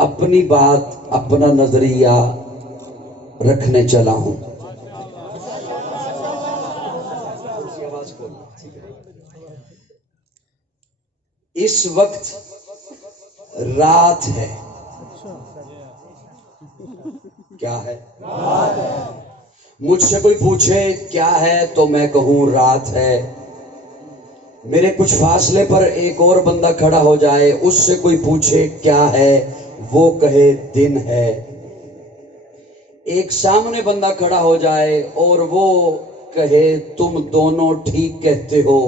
اپنی بات اپنا نظریہ رکھنے چلا ہوں. اس وقت رات ہے. کیا ہے؟ مجھ سے کوئی پوچھے کیا ہے تو میں کہوں رات ہے. میرے کچھ فاصلے پر ایک اور بندہ کھڑا ہو جائے، اس سے کوئی پوچھے کیا ہے، وہ کہے دن ہے. ایک سامنے بندہ کھڑا ہو جائے اور وہ کہے تم دونوں ٹھیک کہتے ہو.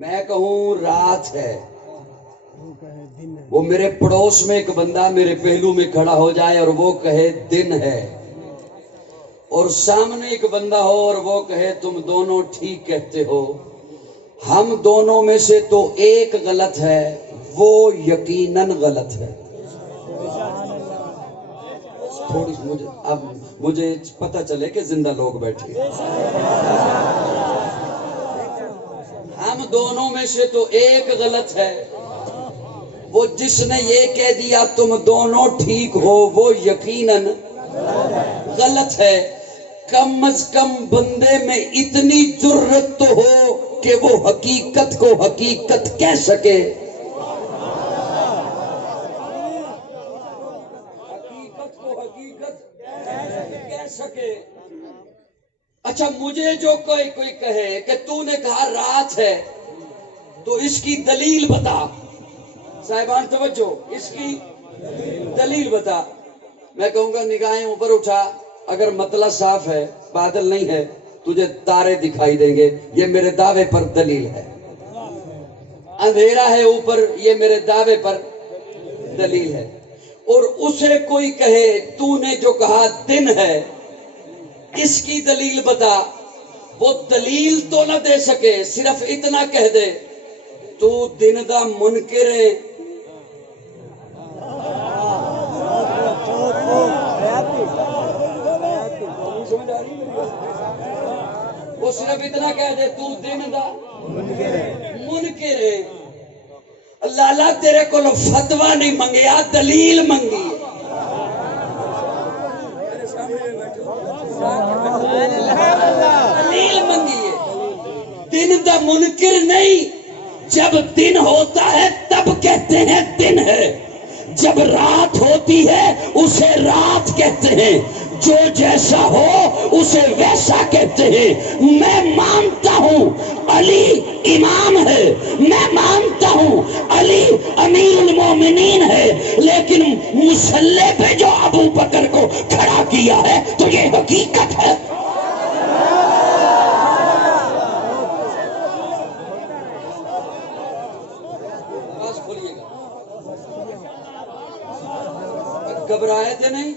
میں کہوں رات ہے. وہ میرے پڑوس میں ایک بندہ میرے پہلو میں کھڑا ہو جائے اور وہ کہے دن ہے، اور سامنے ایک بندہ ہو اور وہ کہے تم دونوں ٹھیک کہتے ہو. ہم دونوں میں سے تو ایک غلط ہے، وہ یقیناً غلط ہے. تھوڑی مجھے پتہ چلے کہ زندہ لوگ بیٹھے. ہم دونوں میں سے تو ایک غلط ہے، وہ جس نے یہ کہہ دیا تم دونوں ٹھیک ہو وہ یقیناً غلط ہے. کم از کم بندے میں اتنی جرت تو ہو کہ وہ حقیقت کو حقیقت کہہ سکے. حقیقت کو حقیقت کہہ سکے. اچھا، مجھے جو کوئی کہے کہ تو نے کہا رات ہے تو اس کی دلیل بتا. صاحبان توجہ، اس کی دلیل بتا. میں کہوں گا نگاہیں اوپر اٹھا، اگر مطلع صاف ہے، بادل نہیں ہے، تجھے تارے دکھائی دیں گے، یہ میرے دعوے پر دلیل ہے. اندھیرا ہے اوپر، یہ میرے دعوے پر دلیل ہے. اور اسے کوئی کہے تو نے جو کہا دن ہے اس کی دلیل بتا. وہ دلیل تو نہ دے سکے، صرف اتنا کہہ دے تو دن دا منکر ہے. وہ صرف اتنا کہہ دے تو دن دا منکر ہے. لالا تیرے کو فتویٰ نہیں منگیا، دلیل منگی. دلیل منگی ہے. دن دا منکر نہیں. جب دن ہوتا ہے تب کہتے ہیں دن ہے، جب رات ہوتی ہے اسے رات کہتے ہیں. جو جیسا ہو اسے ویسا کہتے ہیں. میں مانتا ہوں علی امام ہے، میں مانتا ہوں علی امیر المومنین ہے، لیکن مصلی پہ جو ابو بکر کو کھڑا کیا ہے تو یہ حقیقت ہے. گھبرائے تھے نہیں؟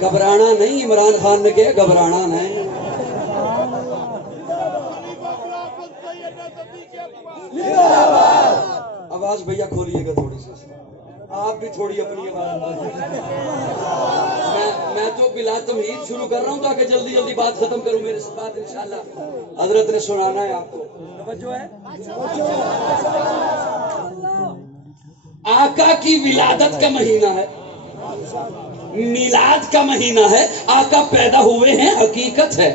گھبرانا نہیں، عمران خان نے کہا گھبرانا نہیں. آواز بھیا کھولیے گا تھوڑی سی، آپ بھی تھوڑی اپنی آواز. میں تو بلا تمہید شروع کر رہا ہوں تاکہ جلدی جلدی بات ختم کروں. میرے سے بات انشاءاللہ حضرت نے سنانا ہے آپ کو. توجہ ہے. آقا کی ولادت کا مہینہ ہے، میلاد کا مہینہ ہے. آقا پیدا ہوئے ہیں، حقیقت ہے.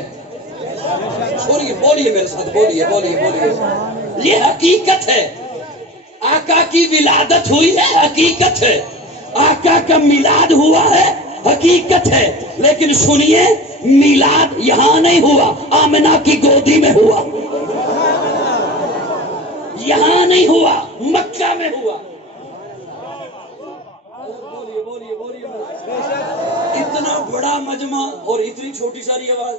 بولیے میرے ساتھ، بولیے بولیے بولیے. یہ حقیقت ہے. آقا کی ولادت ہوئی ہے، حقیقت ہے. آقا کا میلاد ہوا ہے، حقیقت ہے. لیکن سنیے، میلاد یہاں نہیں ہوا، آمنہ کی گودی میں ہوا. یہاں نہیں ہوا، مکہ میں ہوا. اتنا بڑا مجمع اور اتنی چھوٹی ساری آواز.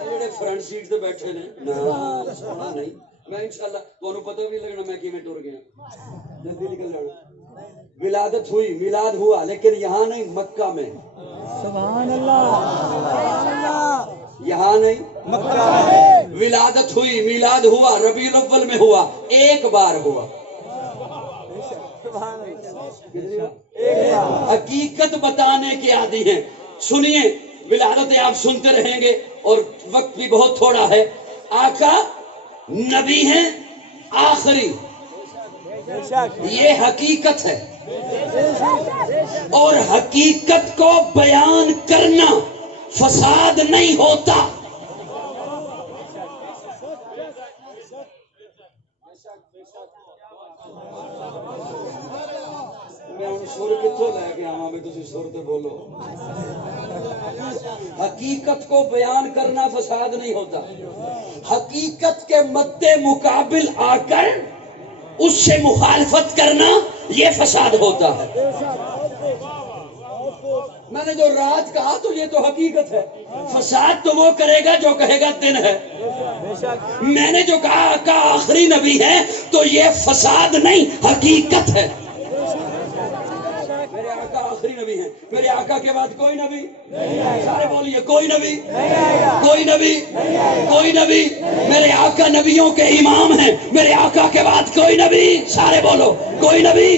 جڑے فرنٹ سیٹ تے بیٹھے نے سونا نہیں. میں انشاءاللہ تمہیں پتہ بھی لگنا میں کیویں ٹر گیا، جلدی نکل جانا. ولادت ہوئی، میلاد ہوا، لیکن یہاں نہیں، مکہ میں. سبحان اللہ. یہاں نہیں، مکہ میں. ولادت ہوئی، میلاد ہوا، ربیع الاول میں ہوا، ایک بار ہوا. حقیقت بتانے کے عادی ہیں. سنیے، ولادت آپ سنتے رہیں گے اور وقت بھی بہت تھوڑا ہے. آقا نبی ہیں آخری، یہ حقیقت ہے، اور حقیقت کو بیان کرنا فساد نہیں ہوتا۔ سر کتوں لے کے آواں بھی تسی سر تے بولو۔ حقیقت کو بیان کرنا فساد نہیں ہوتا، حقیقت کے مد مقابل آ کر اس سے مخالفت کرنا یہ فساد ہوتا ہے۔ میں نے جو رات کہا تو یہ تو حقیقت ہے، فساد تو وہ کرے گا جو کہے گا دن ہے۔ میں نے جو کہا آقا آخری نبی ہے تو یہ فساد نہیں حقیقت ہے۔ میرے آقا آخری نبی ہیں، میرے آقا کے بعد کوئی نبی سارے بولیے کوئی نبی، کوئی نبی، کوئی نبی۔ میرے آقا نبیوں کے امام ہیں، میرے آقا کے بعد کوئی نبی، سارے بولو کوئی نبی۔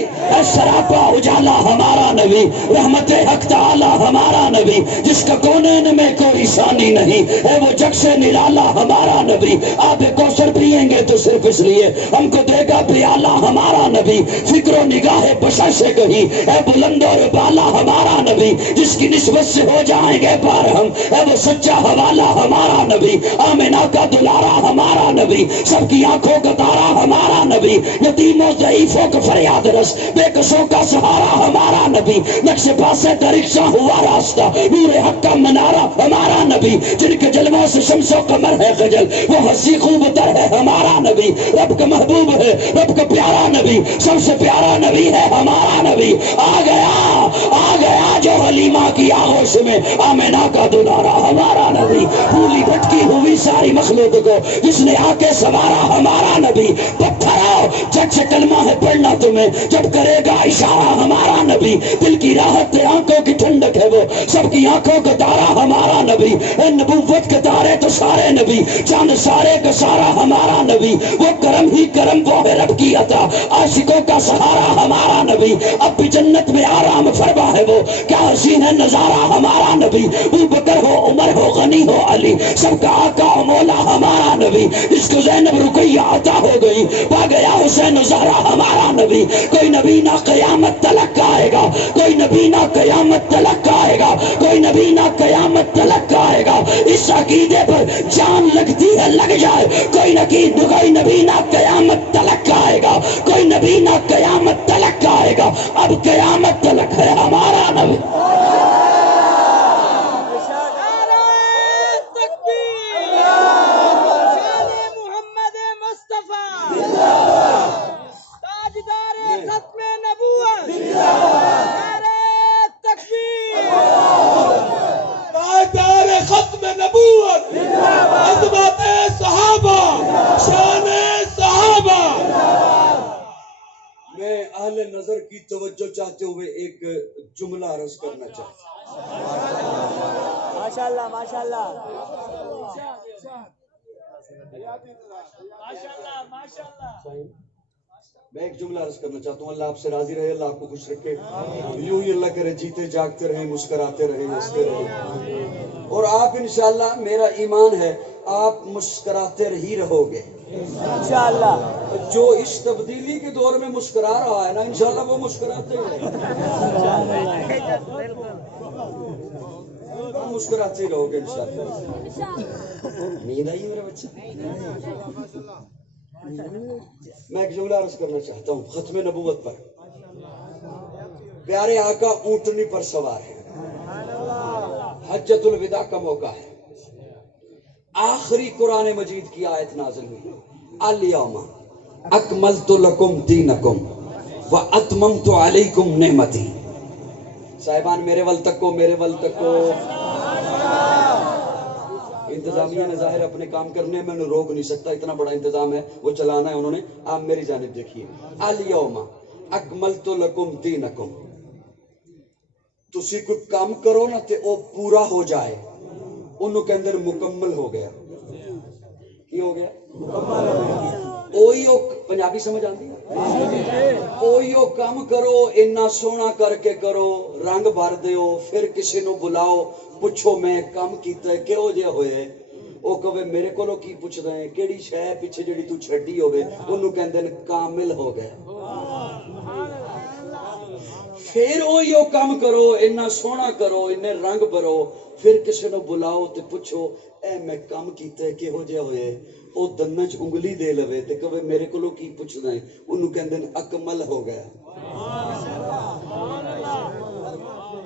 سراپا اجالا ہمارا نبی، رحمت حق تعالی ہمارا نبی، جس کا کونین میں کوئی ثانی نہیں ہے، وہ جگ سے نرالا ہمارا نبی۔ آب کوثر پیئیں گے تو صرف اس لیے ہم کو دے گا پیالہ ہمارا نبی۔ فکر و نگاہ بشر سے کہیں اے بلند اور بالا ہمارا نبی، جس کی نسبت سے ہو جائیں گے پار ہم، اے وہ سچا حوالہ ہمارا نبی۔ آمنہ کا دلارا ہمارا نبی، سب کی آنکھوں کا تارا ہمارا نبی، یتیموں ضعیفوں کا فریاد رس، بے کسوں کا سہارا ہمارا نبی۔ نقش پاسے درکشاں ہوا راستہ، نور حق کا منارہ ہمارا نبی، جن کے جلووں سے شمس و قمر ہے خجل، وہ ہنسی خوب تر ہے ہمارا نبی۔ رب کا محبوب ہے، رب کا پیارا نبی، سب سے پیارا نبی ہے ہمارا نبی۔ آ گیا جو حلیمہ کی آغوش میں، آمنہ کا دلارا ہمارا نبی۔ پھولی بھٹکی ہوئی ساری مخلوق کو جس نے آ کے سوارا ہمارا نبی۔ پتھر آؤ جگ سے کلمہ ہے پڑھنا تمہیں، جب کرے گا اشارہ ہمارا نبی۔ دل کی راحت آنکھوں کی ٹھنڈک ہے وہ، سب کی آنکھوں کا تارا ہمارا نبی۔ اے نبوت کے تارے تو سارے نبی، چاند سارے کا سارا ہمارا نبی۔ وہ کرم ہی کرم وہ ہے رب کی عطا، عاشقوں کا سہارا ہمارا نبی۔ اب بھی جنت میں آرام فرما ہے وہ، کیا حسین ہے نظارہ ہمارا نبی۔ ابو بکر ہو عمر ہو غنی ہو علی، سب کا آقا و مولا ہمارا نبی۔ جس کو زینب رقیہ عطا ہو گئی، پا گیا حسین زہرا ہمارا نبی۔ کوئی نبی نہ قیامت تلک آئے گا، کوئی نبی نہ قیامت تلک آئے گا، کوئی نبی نہ قیامت تلک آئے گا۔ اس عقیدے پر جان لگتی ہے لگ جائے، کوئی نبی نہ قیامت تلک آئے گا، کوئی نبی نہ قیامت تلک آئے گا۔ اب قیامت تلک ہے ہمارا نبی۔ میں اہل نظر کی توجہ چاہتے ہوئے ایک جملہ عرض کرنا چاہتا ہوں۔ ماشاءاللہ ماشاءاللہ میں ایک جملہ عرض کرنا چاہتا ہوں، اللہ آپ سے راضی رہے، اللہ آپ کو خوش رکھے، یوں ہی اللہ کرے جیتے جاگتے رہیں، مسکراتے رہیں، ہنستے رہیں، اور آپ انشاءاللہ میرا ایمان ہے آپ مسکراتے ہی رہو گے انشاءاللہ۔ جو اس تبدیلی کے دور میں مسکرا رہا ہے نا انشاءاللہ وہ مسکراتے رہے، مسکراتے ہی رہو گے انشاءاللہ۔ نیند آئی میرے بچے؟ میں ایک جملہ عرض کرنا چاہتا ہوں ختم نبوت پر۔ پیارے آقا اونٹنی پر سوار ہے، حجۃ الوداع کا موقع ہے، آخری قرآن مجید کی آیت نازل ہوئی، الیوم اکملت لکم دینکم واتممت علیکم نعمتی۔ صاحبان میرے ول تکو، میرے ول تکو۔ انتظامیہ نے ظاہر اپنے کام کرنے میں روک نہیں سکتا، اتنا بڑا انتظام ہے، وہ چلانا ہے انہوں نے، آپ میری جانب دیکھیے۔ الیوم اکملت لکم دینکم، تسی کوئی کام کرو نا تے او پورا ہو جائے، انہوں کے اندر مکمل ہو گیا۔ کی ہو گیا؟ مکمل ہو گیا۔ اوئیو پنجابی سمجھ آتی ہے؟ اوئیو کام کرو، اتنا سونا کر کے کرو، رنگ بھر دیو، پھر کسی نو بلاؤ، پوچھو میں کام کیتا ہے کہو جے ہوئے، او کہے میرے کولو کی پوچھدا ہے کیڑی شے پیچھے جڑی تو چھڈی ہوے اونوں کہندے نے کامل ہو گیا پھر او کام کرو اتنا سونا کرو اتنے رنگ بھرو پھر کسی نو بلاؤ تے پوچھو اے میں کام کیتا ہے کہو جہا ہوئے او دناں چ انگلی دے لوے تے کہے میرے کولو کی پوچھدا ہے اونوں کہندے نے اکمل ہو گیا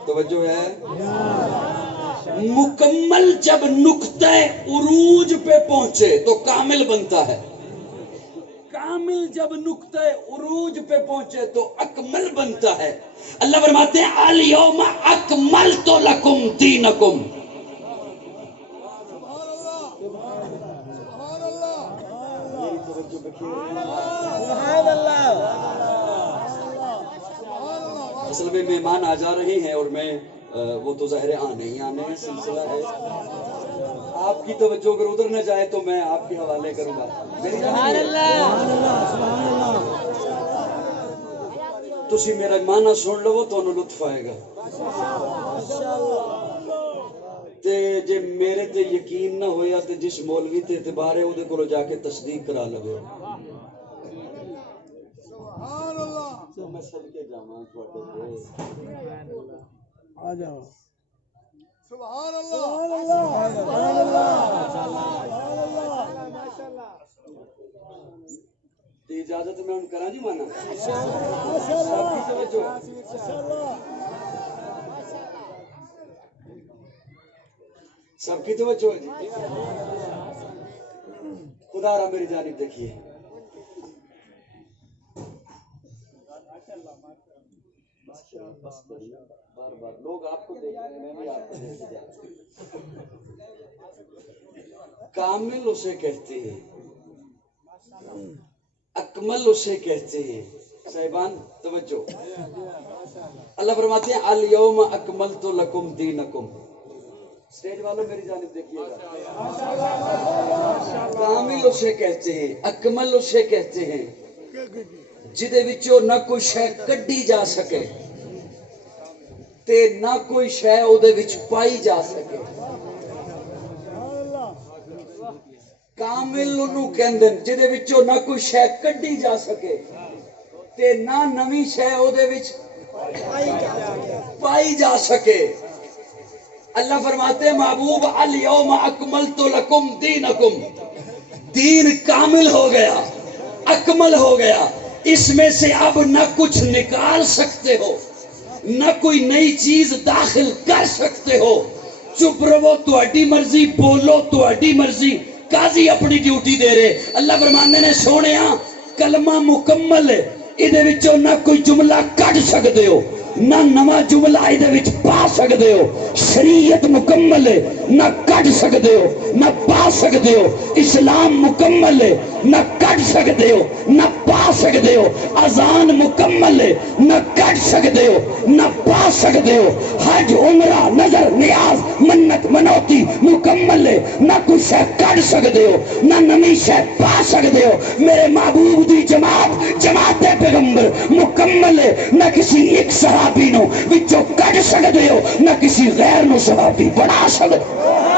توجہ ہے مکمل جب نقطہ عروج پہ پہنچے تو کامل بنتا ہے کامل جب نقطہ عروج پہ پہنچے تو اکمل بنتا ہے اللہ فرماتے ہیں الیوم اکملت لکم دینکم اصل میں مہمان آ جا رہے ہیں اور میں وہ تو ظاہر آنے ہی آنے ہیں سلسلہ ہے آپ کی توجہ اگر ادھر نہ جائے تو میں آپ کے حوالے کروں گا سبحان اللہ تسی میرا معنی سن لو تو انہوں لطف آئے گا تے جے میرے تے یقین نہ ہویا تے جس مولوی تے اعتبار ہے اودے کولو جا کے تصدیق کرا لو سبحان اللہ میں صدقے جاواں تواڈے آ جاؤ سبحان اللہ سبحان اللہ ماشاءاللہ تے اجازت میں ان کراں جی مانا سب کی توجہ سب کی توجہ جی خدا را میری جانب دیکھیے بار بار لوگ آپ کو دیکھ رہے ہیں میں بھی آپ کو دیکھ جاتا کامل اسے کہتے ہیں اکمل اسے کہتے ہیں صاحبان توجہ اللہ فرماتے ہیں الیوم اکملت لکم دینکم سٹیج والوں میری جانب دیکھیے گا کامل اسے کہتے ہیں اکمل اسے کہتے ہیں جدے وچوں نہ کوئی شے کڈی جا سکے تے نہ کوئی شے او دے وچ پائی جا سکے کامل انہوں کہندے جدے وچوں نہ کوئی شے کڈی جا سکے تے نہ نویں شے او دے وچ پائی جا سکے اللہ فرماتے ہیں محبوب الیوم اکملت لکم دینکم دین کامل ہو گیا اکمل ہو گیا اس میں سے اب نہ کچھ نکال سکتے ہو نہ کوئی نئی چیز داخل کر سکتے ہو چپ رہو تہاڈی مرضی بولو تہاڈی مرضی قاضی اپنی ڈیوٹی دے رہے اللہ فرماندے نے سونیا کلمہ مکمل ہے ادھے وچوں نہ کوئی جملہ کٹ سکتے ہو نہ نواں جملہ ادھے وچ پا سکتے ہو شریعت مکمل ہے نہ کٹ سکتے ہو نہ پا سکتے ہو اسلام مکمل ہے نہ کٹ سکتے ہو نہ پا سکتے ہو اذان مکمل ہے نہ کٹ سکتے ہو نہ پا سکتے ہو حج عمرہ نظر نیاز منت منوتی مکمل ہے نہ کچھ شے کٹ سکتے ہو نہ نمی شے پا سکتے ہو میرے محبوب دی جماعت پیغمبر مکمل ہے نہ کسی ایک صحابی نو وچوں کٹ سکتے ہو نہ کسی غیر نو صحابی بنا سکتے ہو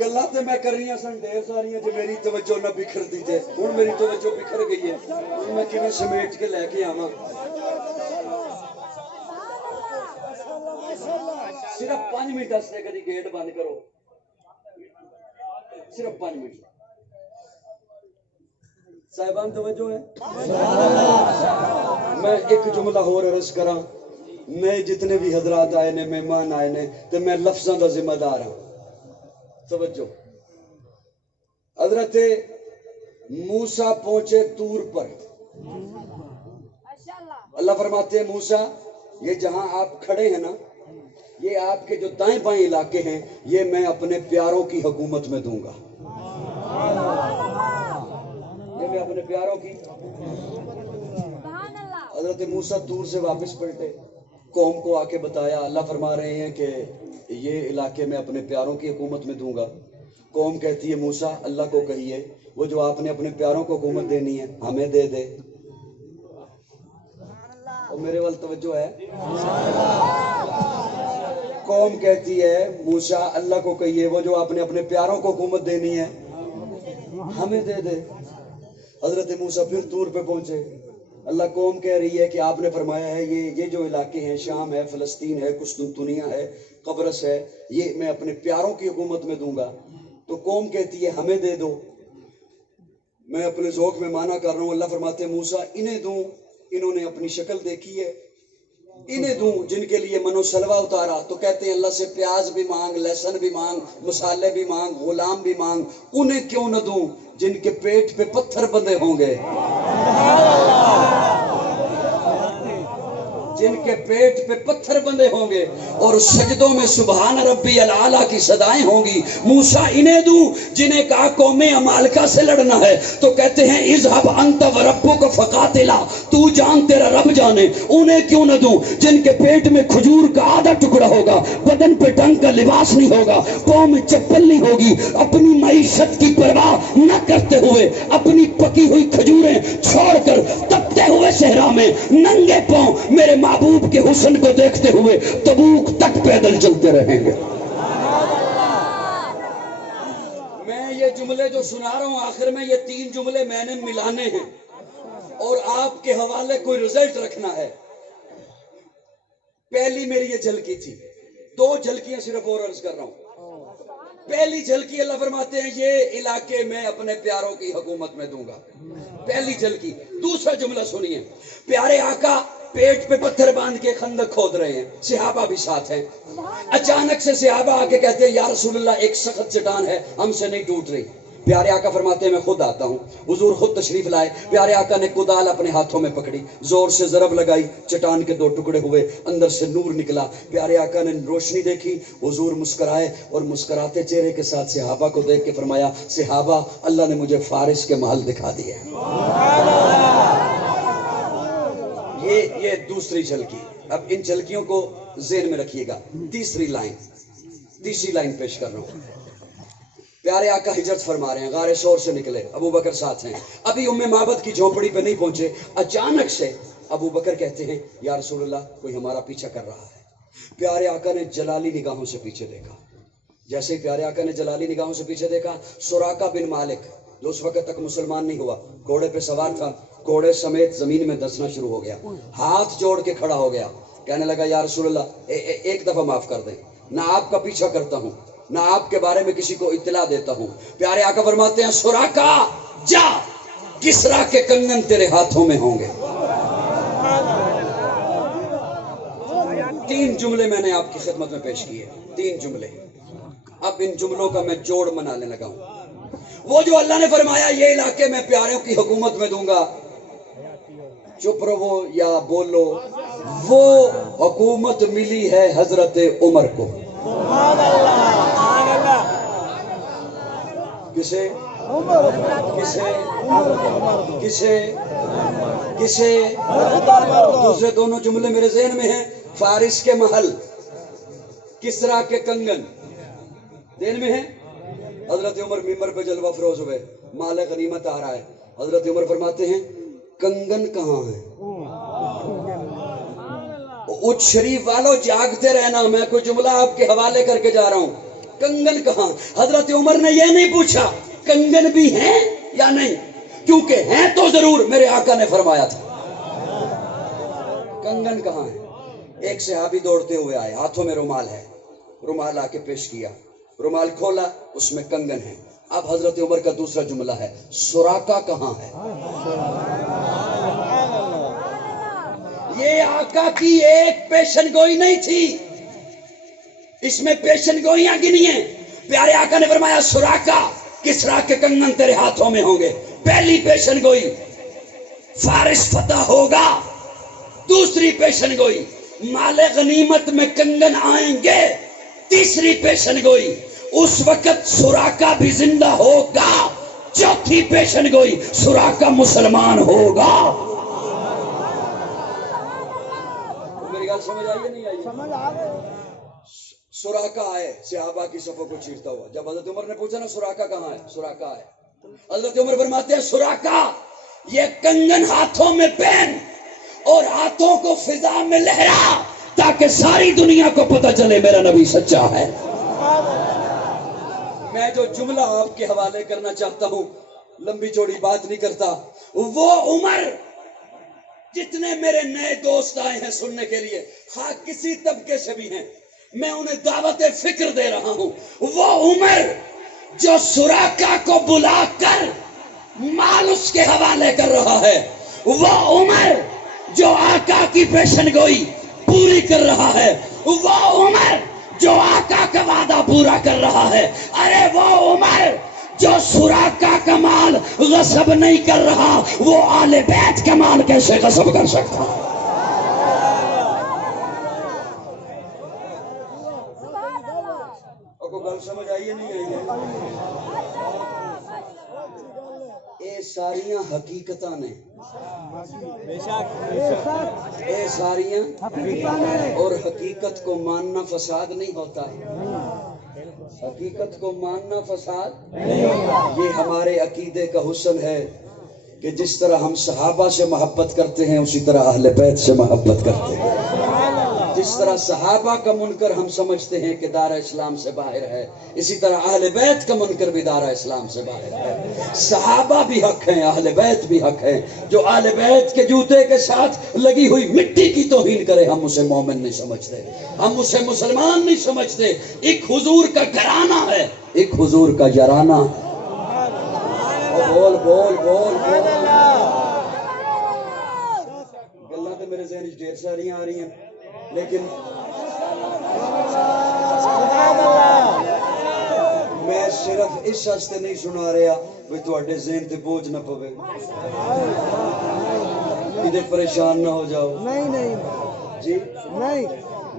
گلاں تے میں کر رہی ہاں سن ڈھیر ساریاں جو میری توجہ نہ بکھر دی تے ہن میری توجہ بکھر گئی ہے ہن میں کیویں سمیٹ کے لے کے آواں صرف 5 منٹ واسطے کدی گیٹ بند کرو صرف 5 منٹ صاحبان توجہ ہے میں ایک جملہ اور عرض کراں میں جتنے بھی حضرات آئے نے مہمان آئے نے تے میں لفظاں دا ذمہ دار ہوں توجہ حضرت موسیٰ پہنچے طور پر اللہ فرماتے ہیں موسیٰ یہ جہاں آپ کھڑے ہیں نا یہ آپ کے جو دائیں بائیں علاقے ہیں یہ میں اپنے پیاروں کی حکومت میں دوں گا یہ میں اپنے پیاروں کی حضرت موسیٰ طور سے واپس پلٹے قوم کو آ کے بتایا اللہ فرما رہے ہیں کہ یہ علاقے میں اپنے پیاروں کی حکومت میں دوں گا قوم کہتی ہے موسیٰ اللہ کو کہیے وہ جو آپ نے اپنے پیاروں کو حکومت دینی ہے ہمیں دے دے اور میرے وال توجہ ہے. قوم کہتی ہے موسیٰ اللہ کو کہیے وہ جو آپ نے اپنے پیاروں کو حکومت دینی ہے ہمیں دے دے. حضرت موسیٰ پھر طور پہ پہنچے. اللہ قوم کہہ رہی ہے کہ آپ نے فرمایا ہے یہ جو علاقے ہیں شام ہے، فلسطین ہے، قسطنطنیہ ہے، قبرص ہے، یہ میں اپنے پیاروں کی حکومت میں دوں گا. تو قوم کہتی ہے ہمیں دے دو. میں اپنے ذوق میں مانا کر رہا ہوں. اللہ فرماتے ہیں موسیٰ انہیں دوں، انہوں نے اپنی شکل دیکھی ہے، انہیں دوں جن کے لیے منو سلوہ اتارا. تو کہتے ہیں اللہ سے پیاز بھی مانگ، لہسن بھی مانگ، مسالے بھی مانگ، غلام بھی مانگ. انہیں کیوں نہ دوں جن کے پیٹ پہ پتھر بندھے ہوں گے، جن کے پیٹ پہ پتھر بندھے ہوں گے اور سجدوں میں سبحان ربی العالی کی صدائیں ہوں گی. موسیٰ انہیں دوں جنہیں کہا قوم عمالقہ سے لڑنا ہے تو کہتے ہیں اذهب انت وربک فقاتلا، تو جان تیرا رب جانے. انہیں کیوں نہ دوں جن کے پیٹ میں کھجور کا آدھا ٹکڑا ہوگا، بدن پہ ڈنگ کا لباس نہیں ہوگا، پاؤں میں چپل نہیں ہوگی، اپنی معیشت کی پرواہ نہ کرتے ہوئے اپنی پکی ہوئی کھجوریں چھوڑ کر تپتے ہوئے صحرا میں ننگے پاؤں میرے محبوب کے حسن کو دیکھتے ہوئے تبوک تک پیدل چلتے رہیں گے. میں یہ جملے جو سنا رہا ہوں آخر میں یہ 3 جملے میں نے ملانے ہیں اور آپ کے حوالے کوئی رزلٹ رکھنا ہے. پہلی میری یہ جھلکی تھی، 2 جھلکیاں صرف اور عرض کر رہا ہوں. پہلی جھلکی اللہ فرماتے ہیں یہ علاقے میں اپنے پیاروں کی حکومت میں دوں گا، پہلی جھلکی. دوسرا جملہ سنیے، پیارے آقا پیٹ پہ پتھر باندھ کے خندق کھود رہے ہیں، صحابہ بھی ساتھ ہیں. اچانک سے صحابہ آ کے کہتے ہیں یا رسول اللہ ایک سخت چٹان ہے ہم سے نہیں ٹوٹ رہی. پیارے آقا فرماتے ہیں میں خود آتا ہوں. حضور خود تشریف لائے. پیارے آقا نے کدال اپنے ہاتھوں میں پکڑی، زور سے ضرب لگائی، چٹان کے 2 ٹکڑے ہوئے، اندر سے نور نکلا. پیارے آقا نے روشنی دیکھی، حضور مسکرائے اور مسکراتے چہرے کے ساتھ صحابہ کو دیکھ کے فرمایا صحابہ اللہ نے مجھے فارس کے محل دکھا دیے. یہ دوسری جھلکی. اب ان جھلکیوں کو ذہن میں رکھیے گا. تیسری لائن پیش کر رہا ہوں. پیارے آقا ہجرت فرما رہے ہیں، غار ثور سے نکلے، ابو بکر ساتھ ہیں. ابھی ام معبد کی جھونپڑی پہ نہیں پہنچے، اچانک سے ابو بکر کہتے ہیں یا رسول اللہ کوئی ہمارا پیچھا کر رہا ہے. پیارے آقا نے جلالی نگاہوں سے پیچھے دیکھا. جیسے ہی پیارے آقا نے جلالی نگاہوں سے پیچھے دیکھا، سراقہ بن مالک جو اس وقت تک مسلمان نہیں ہوا، گھوڑے پہ سوار تھا، گھوڑے سمیت زمین میں دسنا شروع ہو گیا، ہاتھ جوڑ کے کھڑا ہو گیا. کہنے لگا یا رسول اللہ ایک دفعہ معاف کر دیں، نہ آپ کا پیچھا کرتا ہوں نہ آپ کے بارے میں کسی کو اطلاع دیتا ہوں. پیارے آقا فرماتے ہیں سراقہ جا، کسرا کے کنگن تیرے ہاتھوں میں ہوں گے. 3 جملے میں نے آپ کی خدمت میں پیش کیے، 3 جملے. اب ان جملوں کا میں جوڑ منانے لگا ہوں. وہ جو اللہ نے فرمایا یہ علاقے میں پیاروں کی حکومت میں دوں گا، چپ رہو یا بولو، وہ حکومت ملی ہے حضرت عمر کو. کسے دوسرے دونوں جملے میرے ذہن میں ہیں. فارس کے محل، کسرا کے کنگن ذہن میں ہیں. حضرت عمر ممبر پہ جلوہ فروز ہوئے، مال غنیمت آ رہا ہے. حضرت عمر فرماتے ہیں کنگن کہاں ہے؟ اچ شریف والوں جاگتے رہنا، میں کوئی جملہ آپ کے حوالے کر کے جا رہا ہوں. کنگن کہاں؟ حضرت عمر نے یہ نہیں پوچھا کنگن بھی ہیں یا نہیں، کیونکہ ہیں تو ضرور میرے آقا نے فرمایا تھا. کنگن کہاں ہے؟ ایک صحابی دوڑتے ہوئے آئے، ہاتھوں میں رومال ہے، رومال آ کے پیش کیا، رومال کھولا، اس میں کنگن ہے. اب حضرت عمر کا دوسرا جملہ ہے سراقہ کہاں ہے؟ یہ آقا کی ایک پیشن گوئی نہیں تھی، اس میں پیشن گوئیاں گنی ہیں. پیارے آقا نے فرمایا سراقہ کسرا کے کنگن تیرے ہاتھوں میں ہوں گے. پہلی پیشن گوئی فارس فتح ہوگا. دوسری پیشن گوئی مال غنیمت میں کنگن آئیں گے. تیسری پیشن گوئی اس وقت سراقہ بھی زندہ ہوگا. چوتھی پیشن گوئی سراقہ مسلمان ہوگا. میری گل سمجھ آئی نہیں آئی؟ سمجھ آ گئی. سراقہ آئے صحابہ کی صفوں کو چیرتا ہوا. جب حضرت عمر نے پوچھا نا سراقہ کہاں ہے، سراقہ آئے. حضرت عمر فرماتے ہیں سراقہ یہ کنگن ہاتھوں میں پہن اور ہاتھوں کو فضا میں لہرا تاکہ ساری دنیا کو پتہ چلے میرا نبی سچا ہے۔ میں جو جملہ آپ کے حوالے کرنا چاہتا ہوں، لمبی چوڑی بات نہیں کرتا، وہ عمر، جتنے میرے نئے دوست آئے ہیں سننے کے لیے، ہاں کسی طبقے سے بھی ہیں، میں انہیں دعوت فکر دے رہا ہوں، وہ عمر جو سراقہ کو بلا کر مال اس کے حوالے کر رہا ہے، وہ عمر جو آقا کی پیشن گوئی پوری کر رہا ہے، وہ عمر جو آقا کا وعدہ پورا کر رہا ہے، ارے وہ عمر جو سراقہ کا مال غصب نہیں کر رہا، وہ آل بیت کا مال کیسے غصب کر سکتا؟ اور کوئی گل سمجھ آئی ہے نہیں آئی ہے؟ اے ساریاں حقیقتاں نے، اے ساریاں اور حقیقت کو ماننا فساد نہیں ہوتا ہے، حقیقت کو ماننا فساد، یہ ہمارے عقیدے کا حسن ہے کہ جس طرح ہم صحابہ سے محبت کرتے ہیں اسی طرح اہل بیت سے محبت کرتے ہیں، جس طرح صحابہ کا منکر ہم سمجھتے ہیں کہ دار اسلام سے باہر ہے، اسی طرح اہل بیت کا منکر بھی دار اسلام سے باہر ہے۔ صحابہ بھی حق ہیں، اہل بیت بھی حق ہیں، جو اہل بیت کے جوتے کے ساتھ لگی ہوئی مٹی کی توہین کرے ہم اسے مومن نہیں سمجھتے، ہم اسے مسلمان نہیں سمجھتے۔ ایک حضور کا گھرانہ ہے، ایک حضور کا یارانہ ہے۔ بول بول بول بول، گلاں تے میرے ذہن ڈھیر ساریاں آ رہی ہیں، لیکن میں صرف اس واسطے نہیں سنا رہا بھی تواڈے ذہن تے بوجھ نہ پوے، کدے پریشان نہ ہو جاؤ۔ نہیں نہیں جی نہیں،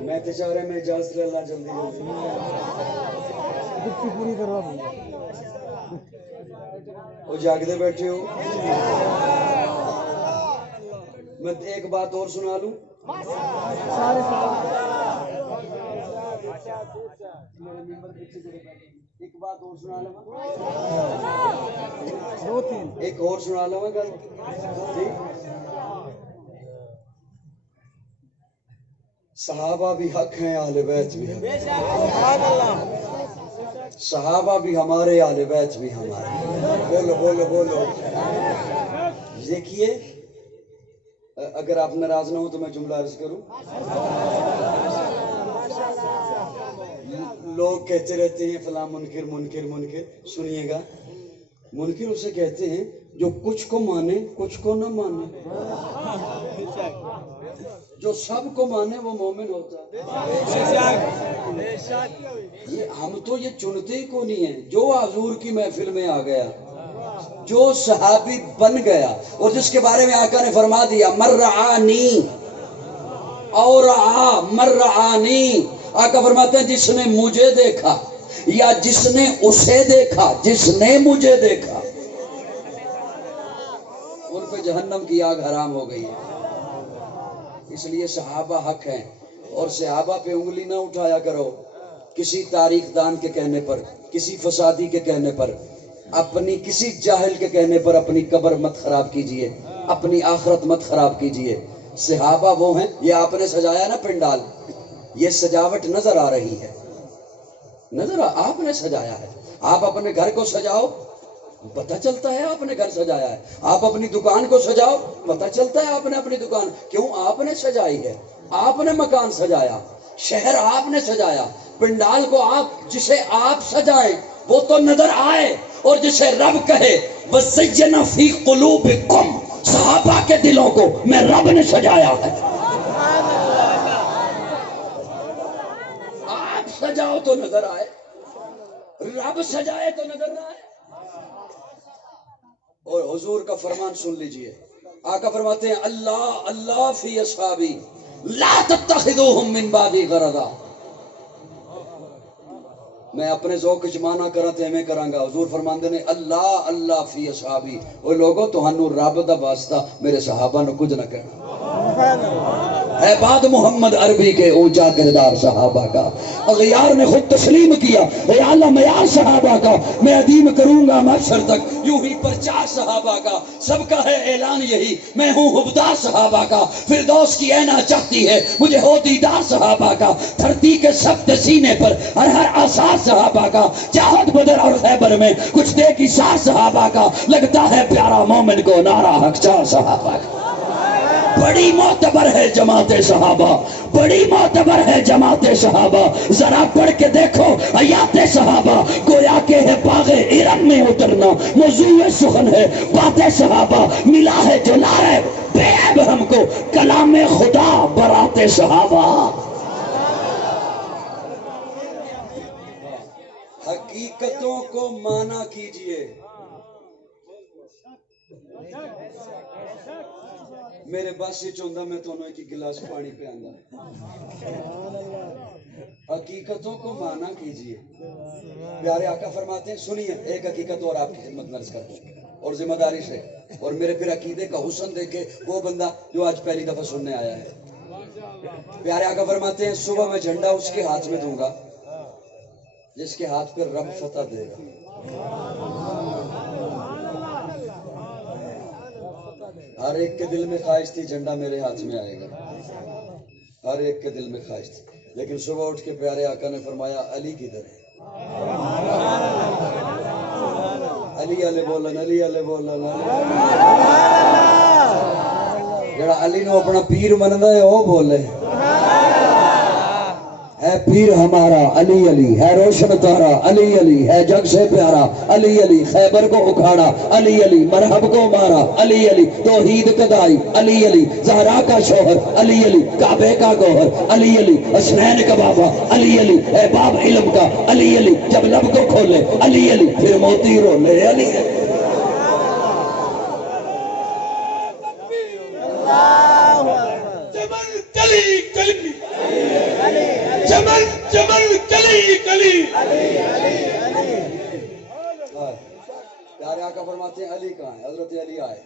میں تے چاہ رہا میں اجازت لے لا جلدی جلدی۔ ڈپٹی پوری کروا دوں۔ وہ جاگدے بیٹھے ہو، میں ایک بات اور سنا لوں۔ سارے ایک بات اور سنا لوں، دو تین ایک اور سنا لوں گل جی۔ صحابہ بھی حق ہیں، اہل بیت بھی حق ہیں، صحابہ بھی ہمارے، اہل بیت بھی ہمارے۔ بولو بولو بولو۔ دیکھیے، اگر آپ ناراض نہ ہو تو میں جملہ عرض کروں۔ لوگ کہتے رہتے ہیں فلاں منکر منکر منکر، سنیے گا، منکر اسے کہتے ہیں جو کچھ کو مانے کچھ کو نہ مانے، جو سب کو مانے وہ مومن ہوتا ہے۔ یہ ہم تو یہ چنتے ہی کو نہیں ہیں، جو حضور کی محفل میں آ گیا، جو صحابی بن گیا، اور جس کے بارے میں آقا نے فرما دیا مرعانی اور مرعانی، آقا فرماتے ہیں جس نے مجھے دیکھا یا جس نے اسے دیکھا، جس نے مجھے دیکھا، ان پہ جہنم کی آگ حرام ہو گئی ہے۔ اس لیے صحابہ حق ہیں، اور صحابہ پہ انگلی نہ اٹھایا کرو کسی تاریخ دان کے کہنے پر، کسی فسادی کے کہنے پر، اپنی کسی جاہل کے کہنے پر اپنی قبر مت خراب کیجئے، اپنی آخرت مت خراب کیجئے۔ صحابہ وہ ہیں، یہ آپ نے سجایا نا پنڈال، یہ سجاوٹ نظر آ رہی ہے، نظر آپ نے سجایا ہے۔ آپ اپنے گھر کو سجاؤ، پتہ چلتا ہے آپ نے گھر سجایا ہے۔ آپ اپنی دکان کو سجاؤ، پتہ چلتا ہے آپ نے اپنی دکان، کیوں؟ آپ نے سجائی ہے، آپ نے مکان سجایا، شہر آپ نے سجایا، پنڈال کو آپ جسے آپ سجائیں وہ تو نظر آئے، اور جسے رب کہے وَزَيَّنَ فِي قُلُوبِكُمْ، صحابہ کے دلوں کو میں رب نے سجایا ہے۔ آپ سجاؤ تو نظر آئے، رب سجائے تو نظر نہ آئے۔ اور حضور کا فرمان سن لیجئے، آقا فرماتے ہیں اللہ اللہ فی اصحابی لا تتخذوہم من بعدی غرضا۔ میں اپنے ذوق وچ مانا کراں تے میں کراں گا، حضور فرماندے نے اللہ اللہ فی اصحابی، او لوگو تہانوں رب دا واسطہ میرے صحابہ نو کچھ نہ کہنا۔ اے بعد محمد عربی کے اونچا کردار صحابہ کا. اغیار نے خود تسلیم کیا اے اعلیٰ معیار صحابہ کا. میں ادیم کروں گا محشر تک یوں ہی پرچار صحابہ کا. سب کا ہے اعلان یہی میں ہوں حبدار صحابہ کا. فردوس کی اینا چاہتی ہے مجھے ہو دیدار صحابہ کا. دھرتی کے سخت سینے پر ہر آثار صحابہ کا. چاہت بدر اور خیبر میں کچھ دے کی سار صحابہ کا. لگتا ہے پیارا مومن کو نعرہ حق چار صحابہ کا. بڑی معتبر ہے جماعت صحابہ, بڑی معتبر ہے جماعت صحابہ. ذرا پڑھ کے دیکھو آیات صحابہ. گویا کہ ہے باغ ارم میں اترنا موضوع سخن ہے بات صحابہ. ملا ہے جو لائے بے عیب ہم کو کلام خدا برات صحابہ. حقیقتوں کو مانا کیجئے. میرے بس یہ چاہتا میں تو ایک گلاس پانی پہ آندا. حقیقتوں کو مانا کیجئے. پیارے آقا فرماتے ہیں سنیے ایک حقیقت اور آپ کی خدمت میں عرض کرتا ہوں اور ذمہ داری سے اور میرے پھر عقیدے کا حسن دیکھے وہ بندہ جو آج پہلی دفعہ سننے آیا ہے. پیارے آقا فرماتے ہیں صبح میں جھنڈا اس کے ہاتھ میں دوں گا جس کے ہاتھ پہ رب فتح دے گا. ہر ایک کے دل میں خواہش تھی جھنڈا میرے ہاتھ میں آئے گا. ہر ایک کے دل میں خواہش تھی لیکن صبح اٹھ کے پیارے آقا نے فرمایا علی کدھر ہے. علی علی بولن علی علی بولن. جڑا علی نو اپنا پیر مندا ہے وہ بولے ہے پیر ہمارا علی علی ہے روشن تارا علی علی ہے جگ سے پیارا علی علی خیبر کو اکھاڑا علی علی مرحب کو مارا علی علی توحید کدائی علی علی زہرا کا شوہر علی علی کعبے کا گوہر علی علی حسنین کا بابا علی علی اے باب علم کا علی علی جب لب کو کھولے علی علی پھر موتی رولے علی علی. جمل جمل کلی کلی. پیارے آقا فرماتے ہیں علی کہاں ہے. حضرت علی آئے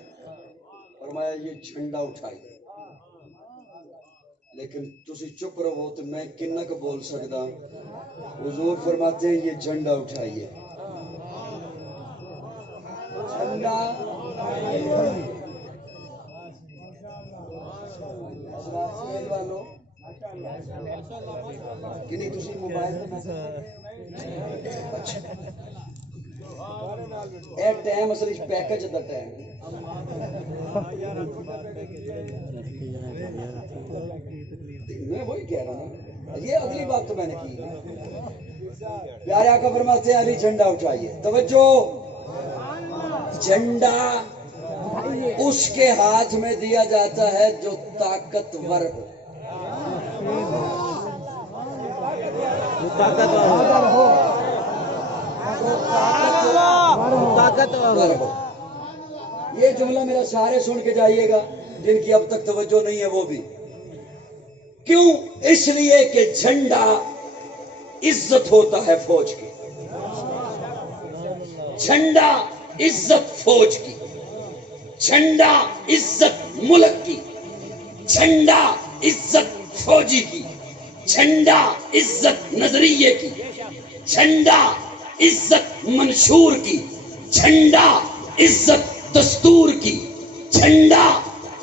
فرمایا یہ جھنڈا اٹھائیے لیکن تسی چپ رہو تو میں کنک بول سکتا. حضور فرماتے ہیں یہ جھنڈا اٹھائیے. جھنڈا والوں کنی تسی موبائل اچھا اے ٹائم اصل پیکج دا ٹائم میں وہی کہہ رہا ہوں. یہ اگلی بات تو میں نے کی. پیارے آقا فرماتے ہیں علی جھنڈا اٹھائیے. توجہ جھنڈا اس کے ہاتھ میں دیا جاتا ہے جو طاقتور ہو. یہ جملہ میرا سارے سن کے جائیے گا جن کی اب تک توجہ نہیں ہے وہ بھی. کیوں؟ اس لیے کہ جھنڈا عزت ہوتا ہے فوج کی. جھنڈا عزت فوج کی. جھنڈا عزت ملک کی. جھنڈا عزت فوجی کی. جھنڈا عزت نظریے کی. جھنڈا عزت منشور کی. جھنڈا عزت دستور کی. جھنڈا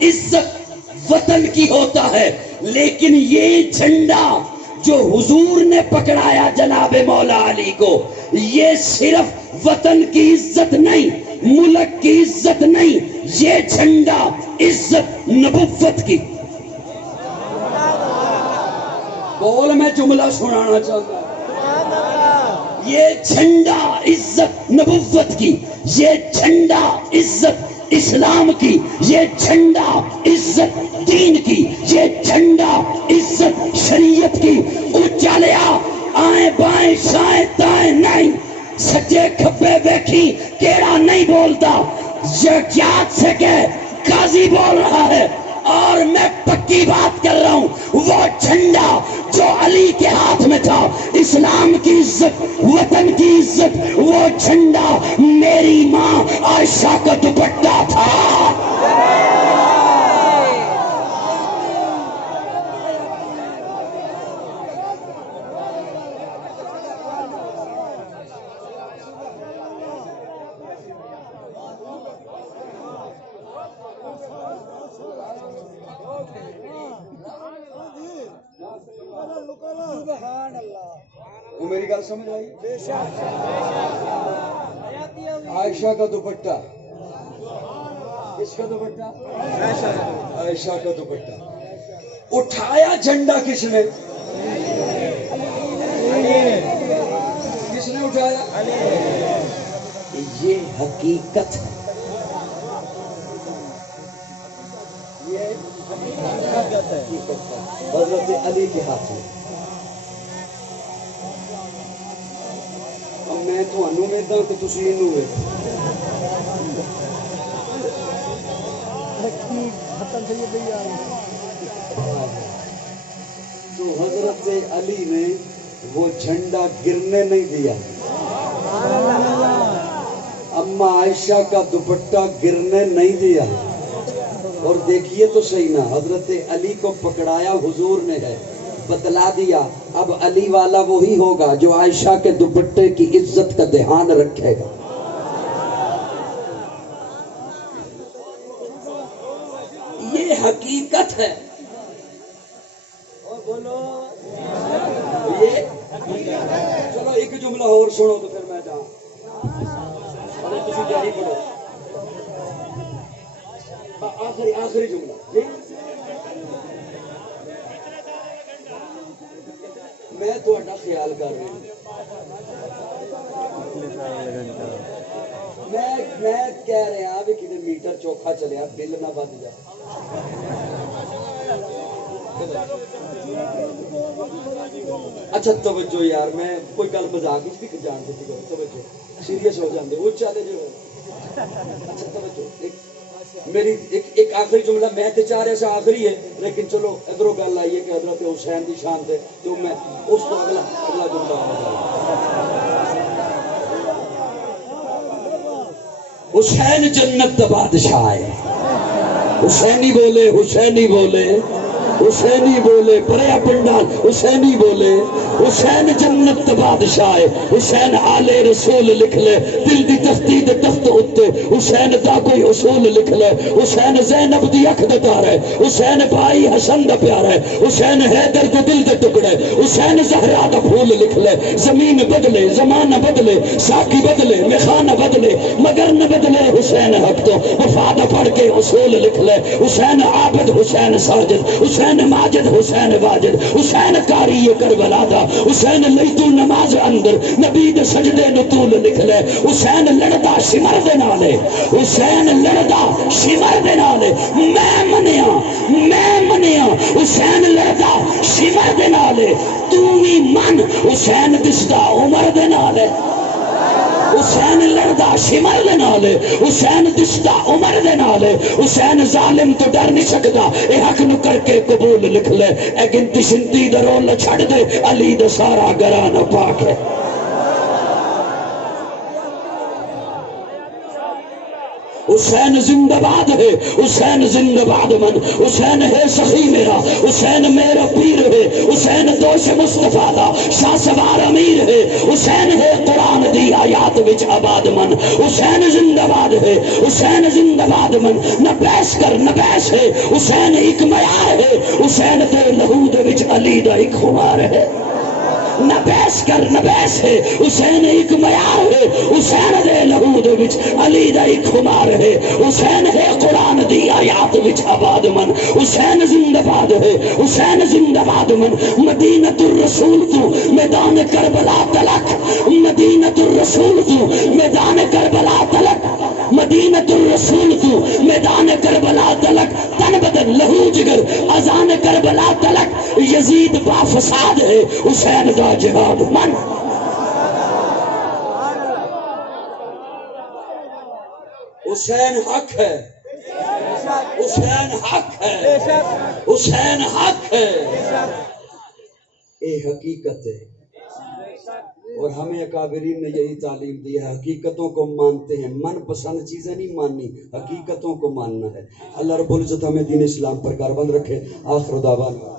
عزت وطن کی ہوتا ہے. لیکن یہ جھنڈا جو حضور نے پکڑایا جناب مولا علی کو یہ صرف وطن کی عزت نہیں ملک کی عزت نہیں. یہ جھنڈا عزت نبوت کی. بول میں جملہ سنانا چاہتا ہوں. یہ جھنڈا عزت نبوت کی. یہ جھنڈا عزت اسلام کی. یہ جھنڈا عزت دین کی. یہ جھنڈا عزت شریعت کی. اچالیا آئیں بائیں شائیں دائیں نہیں. سجے کھبے بیٹھی کیڑا نہیں بولتا. یہ یاد سے کہ قاضی بول رہا ہے اور میں پکی بات کر رہا ہوں. وہ جھنڈا جو علی کے ہاتھ میں تھا اسلام کی عزت وطن کی عزت وہ جھنڈا میری ماں عائشہ کا دوپٹہ تھا. وہ میری گل سمجھ آئی؟ عائشہ کا دوپٹہ، کس کا دوپٹہ؟ عائشہ کا دوپٹہ اٹھایا جھنڈا کس نے؟ کس نے اٹھایا؟ یہ حقیقت ہے، یہ حضرت علی کے ہاتھ میں۔ اب میں تھانوں ویکھاں تے تسی اینوں ویکھو۔ ختم سے یہ بھی تو حضرت علی نے وہ جھنڈا گرنے نہیں دیا، اما عائشہ کا دوپٹہ گرنے نہیں دیا۔ اور دیکھیے تو صحیح نا، حضرت علی کو پکڑایا حضور نے ہے، بتلا دیا اب علی والا وہی ہوگا جو عائشہ کے دوپٹے کی عزت کا دھیان رکھے گا۔ یہ حقیقت ہے۔ یہ چلو ایک جملہ اور سنو تو پھر میں جاؤں، ارے تسی جاری پڑھو، آخری جملہ جی۔ میں تہاڈا خیال کر رہا ہوں، میں کہہ رہا بھی کدھر میٹر چوکھا چلیا بل نہ بد جائے۔ اچھا توجہ یار، میں کوئی گل مزاق بھی جان دیتی کرو، توجہ سیریس ہو جاندے وہ چلے جو۔ اچھا توجہ، میری ایک آخری جملہ، میں تے چاہ رہا سا آخری ہے لیکن چلو ادھروں گل آئی ہے کہ حضرت حسین دی شان تے، تو میں اس کو اگلا جملہ حسین جنت دا بادشاہ ہے۔ حسینی بولے، حسینی بولے، حسینی بولے، پریا پنڈال حسینی بولے۔ حسین جنت دا بادشاہ ہے، حسین آل رسول لکھ لے، دل دی تختی دے تخت اتے حسین دا کوئی اصول لکھ لے۔ حسین زینب دی اکھ دا تار ہے، حسین بھائی حسن دا پیار ہے، حسین حیدر دے دل دے ٹکڑے، حسین زہرا دا پھول لکھ لے۔ زمین بدلے، زمانہ بدلے، ساقی بدلے، میخانہ بدلے، مگر نہ بدلے حسین حق تو وفا دا پڑھ کے اصول لکھ لے۔ حسین عابد، حسین ساجد، حسین ماجد، حسین واجد، حسین قاری کربلا دا، حسین لیتو نماز اندر نبی دے سجدے نطول لکھ لے۔ حسین لڑدا شمر دے نالے، حسین لڑدا شمر دے نالے، میں منیا حسین لڑدا شمر دے نالے، تو بھی من حسین دسدا عمر دے نالے۔ حسین لڑدا شمر دے نالے، حسین دستا عمر دے نالے، حسین ظالم تو ڈر نہیں سکدا، اے حق نو کر کے قبول لکھ لے۔ اے گنتی شنتی دا رول چھڑ دے، علی دا سارا گرانہ پاک ہے۔ حسین زندہ باد ہے، حسین زندہ باد من، حسین ہے سخی میرا، حسین میرا پیر ہے، حسین دوش مصطفیٰ دا شاہ سوار امیر ہے، حسین ہے قرآن دی آیات وچ آباد من، حسین زندہ باد ہے، حسین زندہ باد من، نہ بحث کر نہ بحث ہے، حسین ایک معیار ہے، حسین دے لہو دے وچ علی دا ایک خمار ہے۔ نہ بحث کر نہ بحث ہے، حسین ایک معیار ہے، حسین دے لہو دے وچ علی دا ایک خمار ہے، حسین ہے قرآن دی آیات وچ آباد من، حسین زندہ باد ہے، حسین زندہ باد من، مدینۃ الرسول تو میدان کربلا تلک، مدینۃ الرسول تو میدان کربلا تلک، مدینۃ الرسول تو میدان کربلا تلک، تن بدن لہو جگر اذان کربلا تلک، یزید با فساد ہے، حسین دا جہاد من۔ حسین حق ہے، حسین حق ہے، حسین حق ہے، یہ حقیقت ہے۔ اور ہمیں اکابرین نے یہی تعلیم دی ہے، حقیقتوں کو مانتے ہیں، من پسند چیزیں نہیں ماننی، حقیقتوں کو ماننا ہے۔ اللہ رب العزت ہمیں دین اسلام پر کاربند رکھے۔ آخر دعوانا